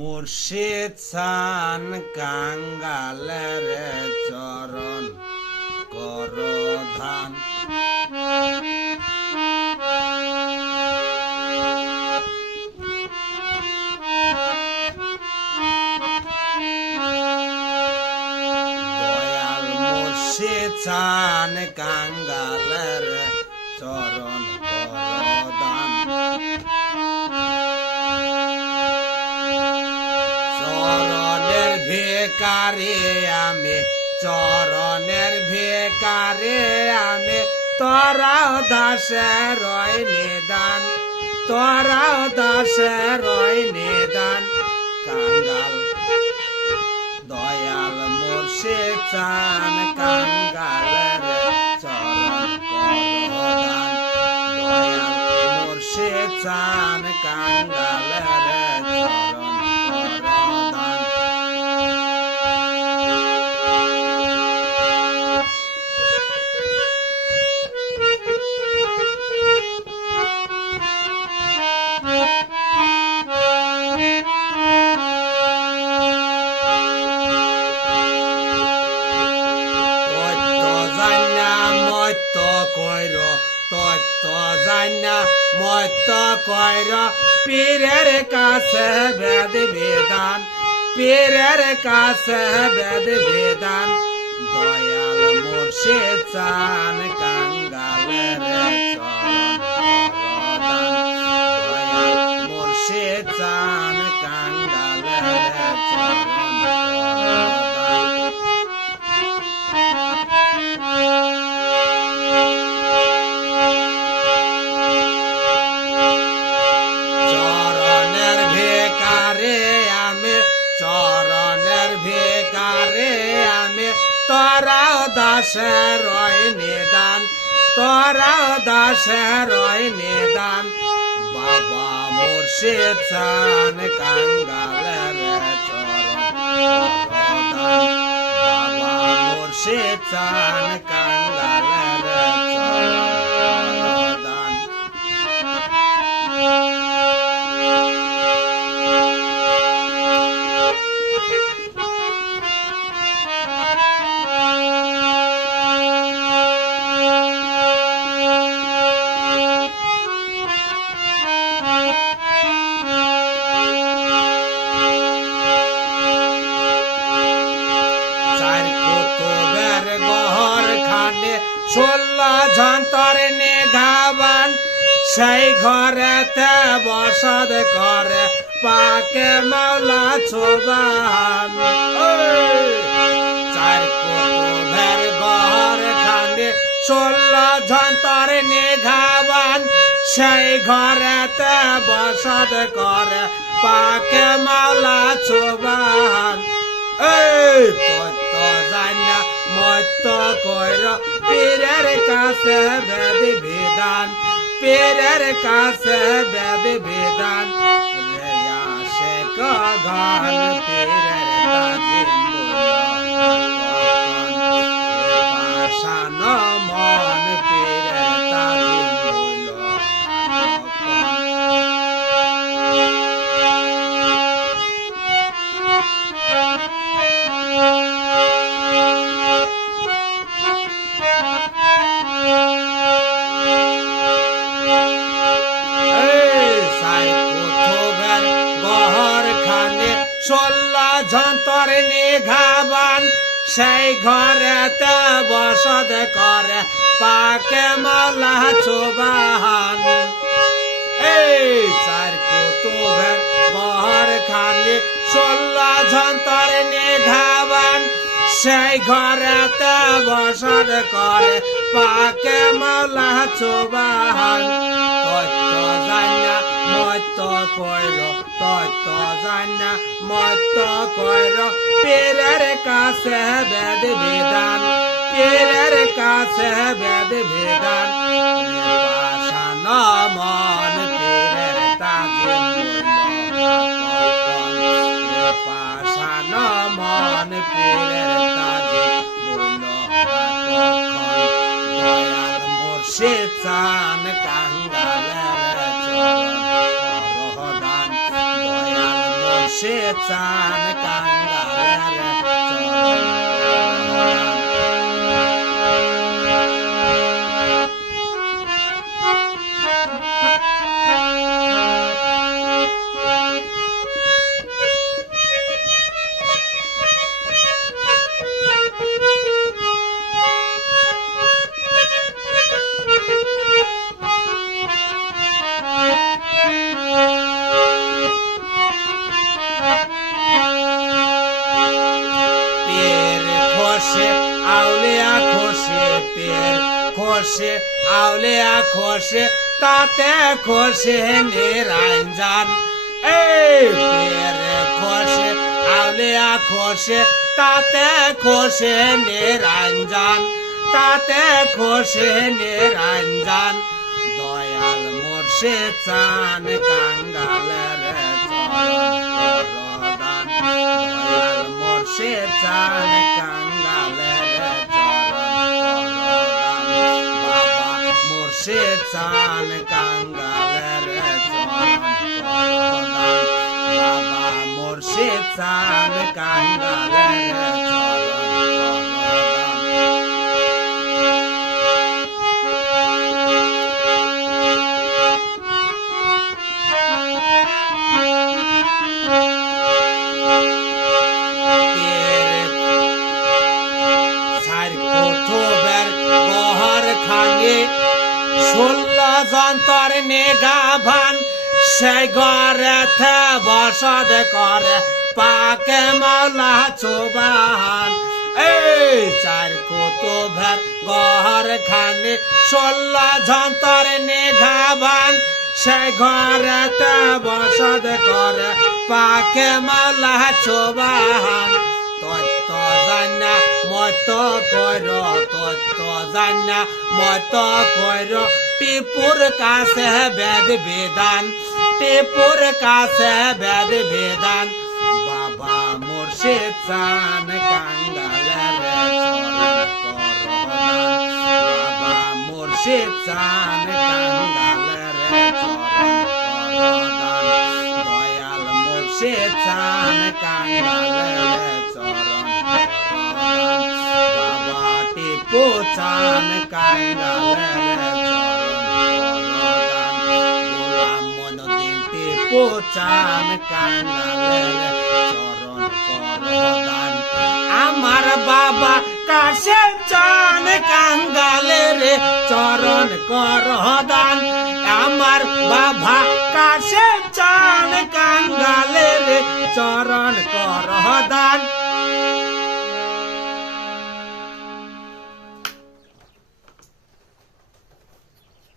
মুর্শিদ চান কাঙ্গালের চরণ করধান দয়াল মুর্শিদ চান কাঙ্গালের চরণ করধান চরণের ভিকারে আমি চরণের ভিকারে আমি তোরাও দাসে রয় নিদান তোরাও দাসে রয় নিদান কাঙ্গাল দয়াল মুর্শিদ চান কাঙ্গালের চরণ করধান দয়াল মুর্শিদ চান কাঙ্গালের চরণ করধান মত কইর পীরের কাছে বেদ বিধান পীরের কাছে বেদ বিধান দয়াল মুর্শিদ চান কাঙ্গালের চরণ করধান দয়াল মুর্শিদ চান কাঙ্গালের চরণ করধান চরণের ভিকারে আমি তোরাও দাসে রয় নিদান তোরাও দাসে রয় নিদান বাবা মুর্শিদ চান কাঙ্গালের চরণ করধান বাবা মুর্শিদ চান কাঙ্গালের চরণ করধান ষোলো ঝন্তর নিঘাবান সেই ঘরেতে বসত করে পাকে মাওলা ছোবান চার কুতুবের ঘর খানে ষোলো ঝন্তর নিঘাবান সেই ঘরেতে বসত করে পাকে মাওলা ছোবান এই তত্ত্ব জানা মত কইর পীরের কাছে বেদ বিধান পীরের কাছে বেদ বিধান রে আসে গান পীরের তাজি পাশান মন পীরের তাজি ষোলো ঝন্তর নিঘাবান সেই ঘরেতে বসত করে পাকে মাওলা ছোবান এই চার কুতুবের ঘর খানে ষোলো ঝন্তর নিঘাবান সেই ঘরেতে বসত করে পাকে মাওলা ছোবান তত্ত্ব জানা মত কইর তত্ত্ব জানা মত কইর পীরের কাছে বেদ বিধান পীরের কাছে বেদ বিধান পাশান মন পীরের তাজি পাশান মন পীরের তাজি বইল দয়াল মুর্শিদ চান কাঙ্গালের চরণ করধান দয়াল মোর্শে চান কাঙ্গালের চরণ খোসে আউলিয়া খোসে তাতে খোসে নিরঞ্জন এই পেরে খোসে আউলিয়া খোসে তাতে খোসে নিরঞ্জন তাতে খোসে নিরঞ্জন দয়াল মোর্শে চান কাঙ্গালের চরণ করদান দয়াল মোর্শে চান কাঙ্গালের মোর্শে চান কাঙ্গালের চরণ করদান বাবা মোর্শে চান কাঙ্গালের চরণ যন্তর নিগাভান সেই ঘরেতে বসত করে পাকে মাওলা চোবান এই চার কুতুবের ঘর খানে 16 যন্তর নিগাভান সেই ঘরেতে বসত করে পাকে মাওলা চোবান তত্ত্ব জানা মত কর তত্ত্ব জানা মত কর টিপুর কাছে বেদ বেদান টিপুর কাছে বেদ বেদান বাবা মোর্শে চান কাঙ্গালের চরণ করদান বাবা মোর্শে চান কাঙ্গালের চরণ করদান দয়াল মোর্শে চান কাঙ্গালের চরণ করদান বাবা টিপু চান কাঙ্গালের চান কাঙ্গালের চরণ করদান আমার বাবা কাছে চান কাঙ্গালের চরণ করদান আমার বাবা কাছে চান কাঙ্গালের চরণ করদান